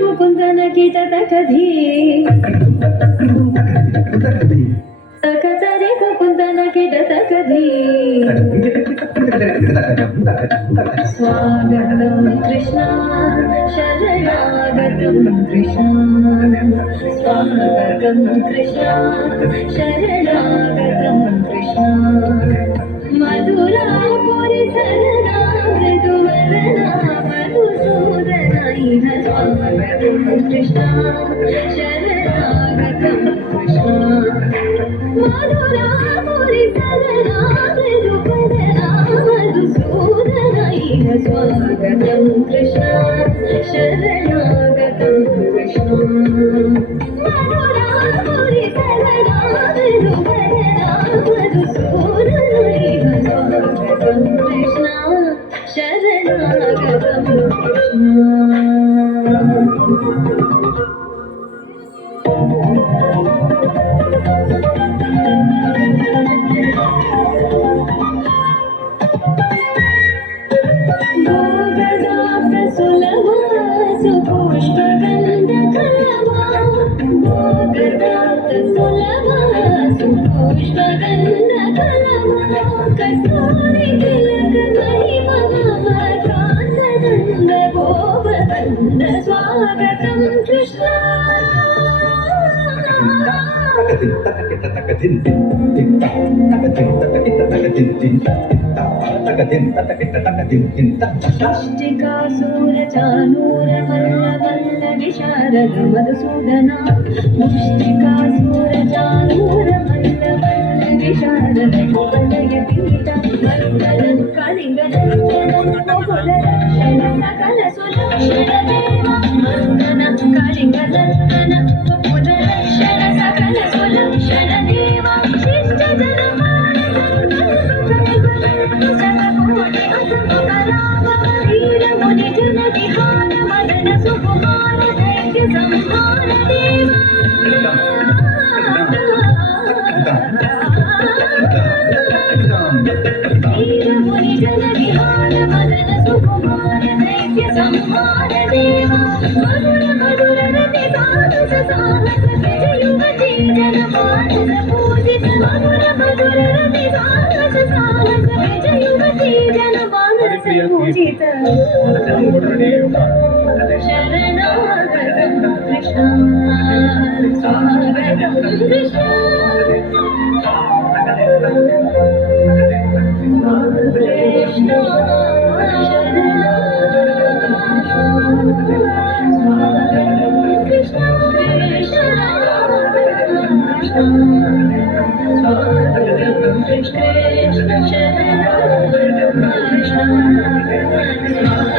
ముకుందన కిట తకధీ తకతరి ముకుందన కిట తకధీ స్వాగతం కృష్ణ శరణాగతం కృష్ణ స్వాగతం కృష్ణ శరణాగతం కృష్ణ మధురాపురి సరదా మృదువదనా మధుసూదన ఇహ స్వాగతం కృష్ణ శరణాగతం కృష్ణ మధురాపురి సరదా మృదువదనా మధుసూదన ఇహ స్వాగతం కృష్ణ శరణాగతం కృష్ణ మధురాపురి సరదా మృదువదనా మధుసూదన ఇహ స్వాగతం కృష్ణ శరణాగతం కృష్ణ స్వాగతం కృష్ణ ముష్టికాసూరచానూర మల్ల మల్ల విశారద మధుసూదన ముష్టికాసూరచానూర మల్ల మల్ల విశారద కువలయ పీఠ మంగళం కళింగదర్శనం కుల రక్షణ సకల సులక్షణ దేవ మంగళ కళింగదర్శన కుల రక్షణ సకల సులక్షణ దేవ శిష్ట జనమాన శతకోటి అసమకరామ వీరముని జన విహార మదన సుకుమార దైత్య సంహార దేవ వీరముని జన విహార మదన సుకుమార దైత్య సంహార దేవ మధుర మధుర రతి సాహస సాహస విజయువతి జన మానస పూజిత మధుర మధుర రతి సాహస సాహస విజయువతి జన మానస పూజిత శరణాగతం కృష్ణ స్వాగతం Krishna Krishna Krishna, Krishna, Krishna, Krishna,